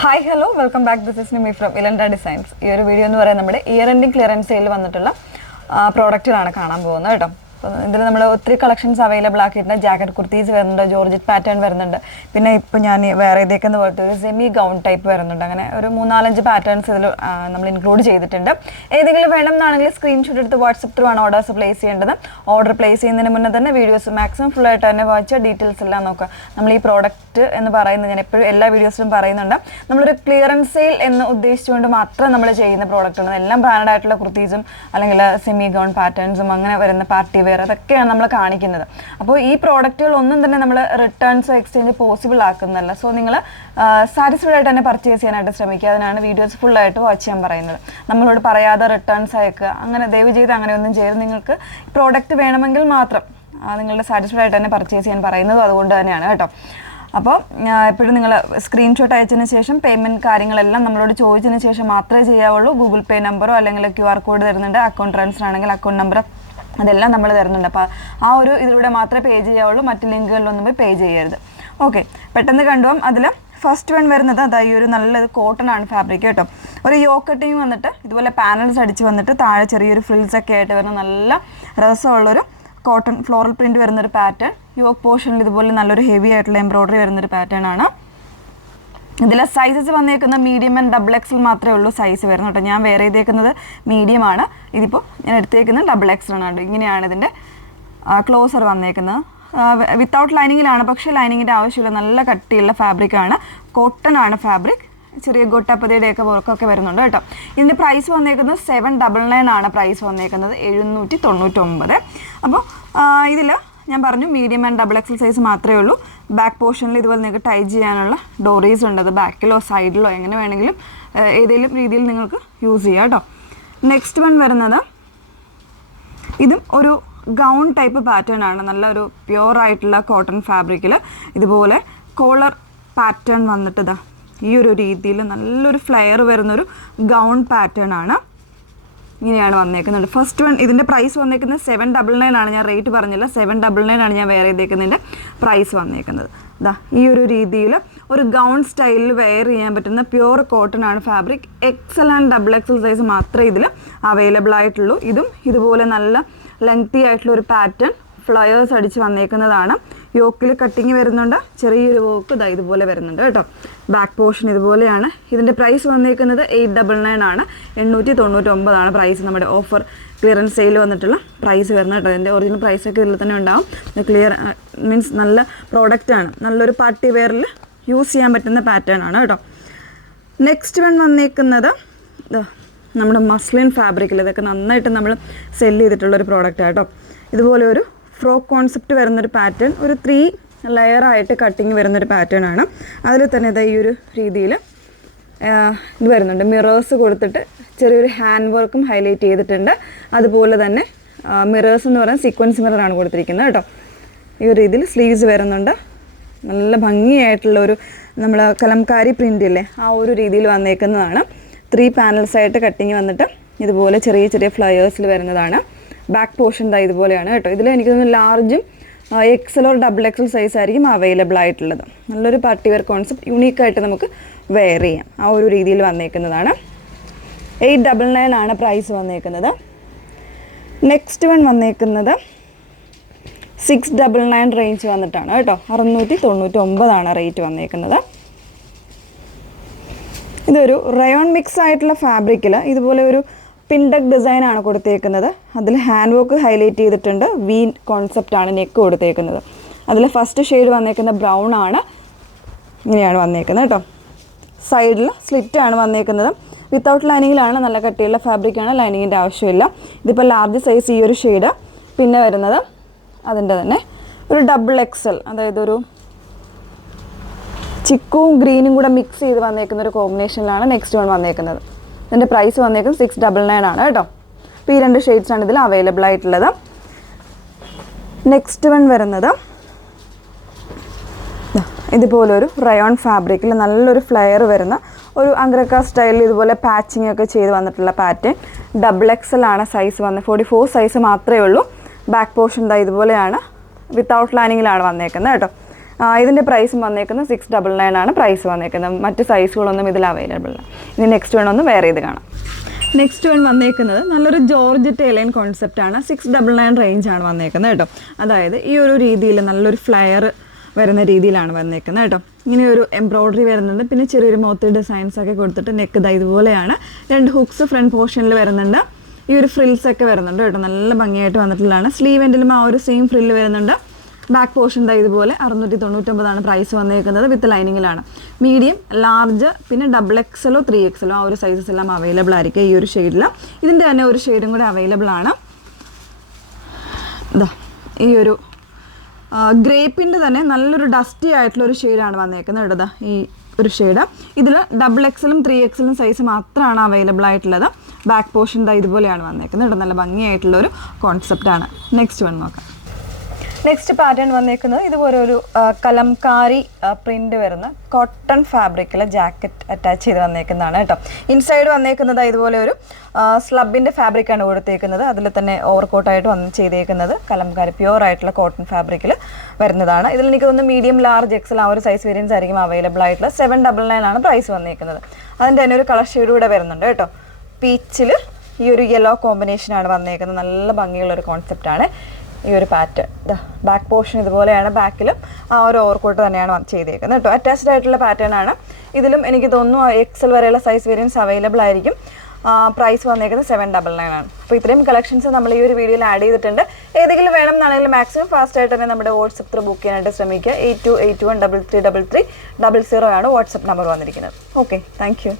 Hi hello welcome back. This is Nimi from Ilanda designs. ഈ ഒരു video എന്ന് പറയുന്നത് നമ്മുടെ ഇയർ എൻഡിങ് ക്ലിയറൻസ് സെയിൽ വന്നിട്ടുള്ള പ്രോഡക്റ്റുകളാണ് കാണാൻ പോകുന്നത് കേട്ടോ. അപ്പോൾ ഇതിൽ നമ്മൾ ഒത്തിരി കളക്ഷൻസ് അവൈലബിൾ ആക്കിയിട്ടുണ്ട്. ജാക്കറ്റ് കുർത്തീസ് വരുന്നുണ്ട്, ജോർജറ്റ് പാറ്റേൺ വരുന്നുണ്ട്, പിന്നെ ഇപ്പോൾ ഞാൻ വേറെ ഇതേക്കുന്ന പോലത്തെ ഒരു സെമി ഗൗൺ ടൈപ്പ് വരുന്നുണ്ട്. അങ്ങനെ ഒരു 3-4 പാറ്റേൺസ് ഇതിൽ നമ്മൾ ഇൻക്ലൂഡ് ചെയ്തിട്ടുണ്ട്. ഏതെങ്കിലും വേണം എന്നാണെങ്കിൽ സ്ക്രീൻഷോട്ട് എടുത്ത് വാട്സപ്പ് ത്രൂ ആണ് ഓർഡേഴ്സ് പ്ലേസ് ചെയ്യേണ്ടത്. ഓർഡർ പ്ലേസ് ചെയ്യുന്നതിന് മുന്നേ തന്നെ വീഡിയോസ് മാക്സിമം ഫുൾ ആയിട്ട് തന്നെ വായിച്ച ഡീറ്റെയിൽസ് എല്ലാം നോക്കുക. നമ്മൾ ഈ പ്രോഡക്റ്റ് എന്ന് പറയുന്നത് ഞാൻ എപ്പോഴും എല്ലാ വീഡിയോസിലും പറയുന്നുണ്ട്, നമ്മളൊരു ക്ലിയറൻസ് സെയിൽ എന്ന് ഉദ്ദേശിച്ചുകൊണ്ട് മാത്രം നമ്മൾ ചെയ്യുന്ന പ്രോഡക്റ്റുകൾ എല്ലാം ബ്രാൻഡ് ആയിട്ടുള്ള കുർത്തീസും അല്ലെങ്കിൽ സെമി ഗൗൺ പാറ്റേൺസും അങ്ങനെ വരുന്ന പാർട്ടി വെയർ അതൊക്കെയാണ് നമ്മൾ കാണിക്കുന്നത്. അപ്പോൾ ഈ പ്രോഡക്റ്റുകൾ ഒന്നും തന്നെ നമ്മൾ റിട്ടേൺസോ എക്സ്ചേഞ്ച് പോസിബിൾ ആക്കുന്നതല്ല. സോ നിങ്ങൾ സാറ്റിസ്ഫൈഡ് ആയിട്ട് തന്നെ പർച്ചേസ് ചെയ്യാനായിട്ട് ശ്രമിക്കുക. അതിനാണ് വീഡിയോസ് ഫുള്ളായിട്ട് വാച്ച് ചെയ്യാൻ പറയുന്നത്. നമ്മളോട് പറയാതെ റിട്ടേൺസ് അയക്കുക, അങ്ങനെ ദയവ് ചെയ്ത് അങ്ങനെയൊന്നും ചെയ്ത് നിങ്ങൾക്ക് പ്രോഡക്റ്റ് വേണമെങ്കിൽ മാത്രം നിങ്ങളുടെ സാറ്റിസ്ഫൈഡ് ആയിട്ട് തന്നെ പർച്ചേസ് ചെയ്യാൻ പറയുന്നത് അതുകൊണ്ട് തന്നെയാണ് കേട്ടോ. അപ്പോൾ എപ്പോഴും നിങ്ങൾ സ്ക്രീൻഷോട്ട് അയച്ചതിന് ശേഷം പേയ്മെൻറ്റ് കാര്യങ്ങളെല്ലാം നമ്മളോട് ചോദിച്ചതിന് ശേഷം മാത്രമേ ചെയ്യാവുള്ളൂ. ഗൂഗിൾ പേ നമ്പറോ അല്ലെങ്കിൽ QR കോഡ് തരുന്നുണ്ട്, അക്കൗണ്ട് ട്രാൻസ്ഫർ ആണെങ്കിൽ അക്കൗണ്ട് നമ്പർ അതെല്ലാം നമ്മൾ തരുന്നുണ്ട്. അപ്പോൾ ആ ഒരു ഇതിലൂടെ മാത്രമേ പേ ചെയ്യാവുള്ളൂ, മറ്റ് ലിങ്കുകളിലൊന്നും പോയി പേ ചെയ്യരുത്. ഓക്കെ, പെട്ടെന്ന് കണ്ടുപോകാം. അതിൽ ഫസ്റ്റ് വൺ വരുന്നത് അതായത് ഒരു നല്ലത് കോട്ടൺ ആണ് ഫാബ്രിക് കേട്ടോ. ഒരു യോക്ക് കട്ടിങ് വന്നിട്ട് ഇതുപോലെ പാനൽസ് അടിച്ച് വന്നിട്ട് താഴെ ചെറിയൊരു ഫ്രിൽസ് ഒക്കെ ആയിട്ട് വരുന്ന നല്ല രസമുള്ളൊരു കോട്ടൺ ഫ്ലോറൽ പ്രിൻറ്റ് വരുന്നൊരു പാറ്റേൺ. യോക്ക് പോർഷനിൽ ഇതുപോലെ നല്ലൊരു ഹെവി ആയിട്ടുള്ള എംബ്രോയ്ഡറി വരുന്നൊരു പാറ്റേൺ ആണ്. ഇതിൽ സൈസസ് വന്നേക്കുന്ന മീഡിയം ആൻഡ് XXL മാത്രമേ ഉള്ളൂ സൈസ് വരുന്നത് കേട്ടോ. ഞാൻ വേറെ ചെയ്തേക്കുന്നത് മീഡിയം ആണ്, ഇതിപ്പോൾ ഞാൻ എടുത്തേക്കുന്നത് XXL ആണ്. ഇങ്ങനെയാണ് ഇതിൻ്റെ ക്ലോസർ വന്നേക്കുന്നത്. വിത്തൗട്ട് ലൈനിങ്ങിലാണ്, പക്ഷേ ലൈനിങ്ങിൻ്റെ ആവശ്യമില്ല. നല്ല കട്ടിയുള്ള ഫാബ്രിക്കാണ്, കോട്ടൺ ആണ് ഫാബ്രിക്. ചെറിയ ഗൊട്ടപ്പതയുടെയൊക്കെ വർക്കൊക്കെ വരുന്നുണ്ട് കേട്ടോ. ഇതിൻ്റെ പ്രൈസ് വന്നേക്കുന്നത് 799 ആണ് പ്രൈസ് വന്നേക്കുന്നത്, 799. അപ്പോൾ ഇതിൽ ഞാൻ പറഞ്ഞു മീഡിയം ആൻഡ് XXL സൈസ് മാത്രമേ ഉള്ളൂ. ബാക്ക് പോർഷനിൽ ഇതുപോലെ നിങ്ങൾക്ക് ടൈ ചെയ്യാനുള്ള ഡോറീസ് ഉണ്ട്. അത് ബാക്കിലോ സൈഡിലോ എങ്ങനെ വേണമെങ്കിലും ഏതെങ്കിലും രീതിയിൽ നിങ്ങൾക്ക് യൂസ് ചെയ്യാം കേട്ടോ. നെക്സ്റ്റ് വൺ വരുന്നത് ഇതും ഒരു ഗൗൺ ടൈപ്പ് പാറ്റേൺ ആണ്. നല്ല ഒരു പ്യുവർ ആയിട്ടുള്ള കോട്ടൺ ഫാബ്രിക്കിൽ ഇതുപോലെ കോളർ പാറ്റേൺ വന്നിട്ട് ഇതാ ഈ ഒരു രീതിയിൽ നല്ലൊരു ഫ്ലെയർ വരുന്നൊരു ഗൗൺ പാറ്റേൺ ആണ്. ഇങ്ങനെയാണ് വന്നേക്കുന്നത്. ഫസ്റ്റ് വൺ ഇതിൻ്റെ പ്രൈസ് വന്നേക്കുന്നത് 799 ആണ്. ഞാൻ റേറ്റ് പറഞ്ഞില്ല, 799 ആണ് ഞാൻ വെയർ ചെയ്തേക്കുന്നതിൻ്റെ പ്രൈസ് വന്നേക്കുന്നത്. ഇതാ ഈ ഒരു രീതിയിൽ ഒരു ഗൗൺ സ്റ്റൈലിൽ വെയർ ചെയ്യാൻ പറ്റുന്ന പ്യുവർ കോട്ടൺ ആണ് fabric. XL and XXL size മാത്രമേ ഇതിൽ അവൈലബിൾ ആയിട്ടുള്ളൂ. ഇതും ഇതുപോലെ നല്ല ലെങ്തി ആയിട്ടുള്ള ഒരു പാറ്റേൺ ഫ്ലയേഴ്സ് അടിച്ച് വന്നേക്കുന്നതാണ്. യോക്കിൽ കട്ടിങ് വരുന്നുണ്ട്, ചെറിയൊരു വർക്ക് ഇതാ ഇതുപോലെ വരുന്നുണ്ട് കേട്ടോ. ബാക്ക് പോർഷൻ ഇതുപോലെയാണ്. ഇതിൻ്റെ പ്രൈസ് വന്നേക്കുന്നത് 899 ആണ്, 899 ആണ് പ്രൈസ്. നമ്മുടെ ഓഫർ ക്ലിയറൻസ് സെയിൽ വന്നിട്ടുള്ള പ്രൈസ് വരുന്നത് കേട്ടോ. ഇതിൻ്റെ ഒറിജിനൽ പ്രൈസൊക്കെ ഇതിൽ തന്നെ ഉണ്ടാവും. ക്ലിയർ മീൻസ് നല്ല പ്രോഡക്റ്റാണ്, നല്ലൊരു പാർട്ടി വെയറിൽ യൂസ് ചെയ്യാൻ പറ്റുന്ന പാറ്റേൺ ആണ് കേട്ടോ. നെക്സ്റ്റ് വൺ വന്നേക്കുന്നത് നമ്മുടെ മസ്ലിൻ ഫാബ്രിക്കിൽ ഇതൊക്കെ നന്നായിട്ട് നമ്മൾ സെല് ചെയ്തിട്ടുള്ളൊരു പ്രോഡക്റ്റാണ് കേട്ടോ. ഇതുപോലെ ഒരു ഫ്രോക്ക് കോൺസെപ്റ്റ് വരുന്നൊരു പാറ്റേൺ, ഒരു 3 ലെയറായിട്ട് കട്ടിങ് വരുന്നൊരു പാറ്റേൺ ആണ്. അതിൽ തന്നെ ഇതാ ഈ ഒരു രീതിയിൽ ഇത് വരുന്നുണ്ട്. മിറേഴ്സ് കൊടുത്തിട്ട് ചെറിയൊരു ഹാൻഡ് വർക്കും ഹൈലൈറ്റ് ചെയ്തിട്ടുണ്ട്. അതുപോലെ തന്നെ മിറേഴ്സ് എന്ന് പറയുന്നത് സീക്വൻസ് മിററാണ് കൊടുത്തിരിക്കുന്നത് കേട്ടോ. ഈ ഒരു രീതിയിൽ സ്ലീവ്സ് വരുന്നുണ്ട്. നല്ല ഭംഗിയായിട്ടുള്ള ഒരു നമ്മൾ കലംകാരി പ്രിൻ്റ് ഇല്ലേ ആ ഒരു രീതിയിൽ വന്നേക്കുന്നതാണ്. 3 പാനൽസായിട്ട് കട്ടിങ് വന്നിട്ട് ഇതുപോലെ ചെറിയ ചെറിയ ഫ്ലയേഴ്സിൽ വരുന്നതാണ്. ബാക്ക് പോർഷൻ ദാ ഇതുപോലെയാണ് കേട്ടോ. ഇതിൽ എനിക്ക് തോന്നുന്നു ലാർജും XL or XXL സൈസ് ആയിരിക്കും അവൈലബിൾ ആയിട്ടുള്ളത്. നല്ലൊരു പാർട്ടി വെയർ കോൺസെപ്റ്റ്, യുണീക്കായിട്ട് നമുക്ക് വെയർ ചെയ്യാം. ആ ഒരു രീതിയിൽ വന്നേക്കുന്നതാണ്. 899 ആണ് പ്രൈസ് വന്നേക്കുന്നത്. നെക്സ്റ്റ് വൺ വന്നേക്കുന്നത് 699 റേഞ്ച് വന്നിട്ടാണ് കേട്ടോ. 699 ആണ് റേറ്റ് വന്നേക്കുന്നത്. ഇതൊരു റയോൺ മിക്സ് ആയിട്ടുള്ള ഫാബ്രിക്കിൽ ഇതുപോലെ ഒരു പിൻഡക് ഡിസൈനാണ് കൊടുത്തേക്കുന്നത്. അതിൽ ഹാൻഡ് വർക്ക് ഹൈലൈറ്റ് ചെയ്തിട്ടുണ്ട്. വി കോൺസെപ്റ്റാണ് നെക്ക് കൊടുത്തേക്കുന്നത്. അതിൽ ഫസ്റ്റ് ഷെയ്ഡ് വന്നേക്കുന്നത് ബ്രൗൺ ആണ്. ഇങ്ങനെയാണ് വന്നേക്കുന്നത് കേട്ടോ. സൈഡിൽ സ്ലിറ്റാണ് വന്നേക്കുന്നത്. വിത്തൗട്ട് ലൈനിങ്ങിലാണ്, നല്ല കട്ടിയുള്ള ഫാബ്രിക്കാണ്, ലൈനിങ്ങിൻ്റെ ആവശ്യമില്ല. ഇതിപ്പോൾ ലാർജ് സൈസ് ഈ ഒരു ഷെയ്ഡ്. പിന്നെ വരുന്നത് അതിൻ്റെ തന്നെ ഒരു XXL, അതായത് ഒരു ചിക്കും ഗ്രീനും കൂടെ മിക്സ് ചെയ്ത് വന്നേക്കുന്ന ഒരു കോമ്പിനേഷനിലാണ് നെക്സ്റ്റ് വൺ വന്നേക്കുന്നത്. ഇതിൻ്റെ പ്രൈസ് വന്നേക്കുന്നത് 699 ആണ് കേട്ടോ. അപ്പോൾ ഈ 2 ഷെയ്ഡ്സാണ് ഇതിൽ അവൈലബിൾ ആയിട്ടുള്ളത്. നെക്സ്റ്റ് വൺ വരുന്നത് ഇതുപോലൊരു റയോൺ ഫാബ്രിക്കിൽ നല്ലൊരു ഫ്ലെയർ വരുന്ന ഒരു അംഗ്രക്ക സ്റ്റൈലിൽ ഇതുപോലെ പാച്ചിങ് ഒക്കെ ചെയ്ത് വന്നിട്ടുള്ള പാറ്റേൺ. XXL ആണ് സൈസ് വന്നത്, 44 സൈസ് മാത്രമേ ഉള്ളൂ. ബാക്ക് പോർഷൻ ഇതുപോലെയാണ്, വിത്തൗട്ട് ലൈനിങ്ങിലാണ് വന്നേക്കുന്നത് കേട്ടോ. ഇതിൻ്റെ പ്രൈസും വന്നേക്കുന്നത് 699 ആണ് പ്രൈസ് വന്നേക്കുന്നത്. മറ്റ് സൈസുകളൊന്നും ഇതിൽ അവൈലബിൾ അല്ല. ഇനി നെക്സ്റ്റ് വൺ ഒന്ന് വേറെ ഇത് കാണാം. നെക്സ്റ്റ് വൺ വന്നേക്കുന്നത് നല്ലൊരു ജോർജറ്റ് എലൈൻ കോൺസെപ്റ്റാണ്. 699 റേഞ്ചാണ് വന്നേക്കുന്നത് കേട്ടോ. അതായത് ഈ ഒരു രീതിയിൽ നല്ലൊരു ഫ്ലയർ വരുന്ന രീതിയിലാണ് വന്നേക്കുന്നത് കേട്ടോ. ഇങ്ങനെ ഒരു എംബ്രോയ്ഡറി വരുന്നുണ്ട്, പിന്നെ ചെറിയൊരു മോത്തി ഡിസൈൻസ് ഒക്കെ കൊടുത്തിട്ട് നെക്ക് ഇതുപോലെയാണ്. 2 ഹുക്സ് ഫ്രണ്ട് പോർഷനിൽ വരുന്നുണ്ട്. ഈ ഒരു ഫ്രിൽസ് ഒക്കെ വരുന്നുണ്ട് കേട്ടോ. നല്ല ഭംഗിയായിട്ട് വന്നിട്ടുള്ളതാണ്. സ്ലീവ് എൻഡിലും ആ ഒരു സെയിം ഫ്രില്ല് വരുന്നുണ്ട്. ബാക്ക് പോർഷൻ ഇതുപോലെ 699 പ്രൈസ് വന്നേക്കുന്നത്. വിത്ത് ലൈനിങ്ങിലാണ്. മീഡിയം, ലാർജ്, പിന്നെ XXL 3XL ആ ഒരു സൈസസ് എല്ലാം അവൈലബിൾ ആയിരിക്കും ഈ ഒരു ഷെയ്ഡിൽ. ഇതിൻ്റെ തന്നെ ഒരു ഷെയ്ഡും കൂടെ അവൈലബിൾ ആണ്. ഇതാ ഈ ഒരു ഗ്രേപ്പിൻ്റെ തന്നെ നല്ലൊരു ഡസ്റ്റി ആയിട്ടുള്ള ഒരു ഷെയ്ഡാണ് വന്നേക്കുന്നത് കേട്ടോ. ഈ ഒരു ഷെയ്ഡ് ഇതിൽ XXL 3XL സൈസ് മാത്രമാണ് അവൈലബിൾ ആയിട്ടുള്ളത്. ബാക്ക് പോർഷൻ ഇതുപോലെയാണ് വന്നേക്കുന്നത് കേട്ടോ. നല്ല ഭംഗിയായിട്ടുള്ളൊരു കോൺസെപ്റ്റാണ്. നെക്സ്റ്റ് വൺ നോക്കാം. നെക്സ്റ്റ് പാറ്റേൺ വന്നേക്കുന്നത് ഇതുപോലെ ഒരു കലംകാരി പ്രിന്റ് വരുന്ന കോട്ടൺ ഫാബ്രിക്കിൽ ജാക്കറ്റ് അറ്റാച്ച് ചെയ്ത് വന്നേക്കുന്നതാണ് കേട്ടോ. ഇൻസൈഡ് വന്നേക്കുന്നത് ഇതുപോലെ ഒരു സ്ലബിൻ്റെ ഫാബ്രിക്കാണ് കൊടുത്തേക്കുന്നത്. അതിൽ തന്നെ ഓവർകോട്ടായിട്ട് ചെയ്തേക്കുന്നത് കലംകാരി പ്യുവർ ആയിട്ടുള്ള കോട്ടൺ ഫാബ്രിക്കിൽ വരുന്നതാണ്. ഇതിൽ എനിക്ക് തോന്നുന്നു മീഡിയം, ലാർജ്, XL ആ ഒരു സൈസ് വേരിയൻസ് ആയിരിക്കും അവൈലബിൾ ആയിട്ടുള്ള. 799 ആണ് പ്രൈസ് വന്നേക്കുന്നത്. അതിൻ്റെ തന്നെ ഒരു കളർ ഷെയ്ഡ് കൂടെ വരുന്നുണ്ട് കേട്ടോ. പീച്ചിൽ ഈ ഒരു യെല്ലോ കോമ്പിനേഷനാണ് വന്നേക്കുന്നത്. നല്ല ഭംഗിയുള്ളൊരു കോൺസെപ്റ്റാണ് ഈ ഒരു പാറ്റേൺ. ബാക്ക് പോർഷൻ ഇതുപോലെയാണ്. ബാക്കിലും ആ ഒരു ഓവർകോട്ട് തന്നെയാണ് ചെയ്തേക്കുന്നത് കേട്ടോ. അറ്റാച്ച്ഡ് ആയിട്ടുള്ള പാറ്റേൺ ആണ്. ഇതിലും എനിക്ക് തോന്നുന്നു XL വരെയുള്ള സൈസ് വേരിയൻസ് അവൈലബിൾ ആയിരിക്കും. പ്രൈസ് വന്നേക്കുന്നത് 799 ആണ്. അപ്പോൾ ഇത്രയും കളക്ഷൻസ് നമ്മൾ ഈ ഒരു വീഡിയോയിൽ ആഡ് ചെയ്തിട്ടുണ്ട്. ഏതെങ്കിലും വേണം എന്നാണെങ്കിൽ മാക്സിമം ഫാസ്റ്റ് ആയിട്ട് തന്നെ നമ്മുടെ വാട്സപ്പ് ത്രൂ ബുക്ക് ചെയ്യാനായിട്ട് ശ്രമിക്കുക. 8281333300 ആണ് വാട്സപ്പ് നമ്പർ വന്നിരിക്കുന്നത്. Okay, thank you.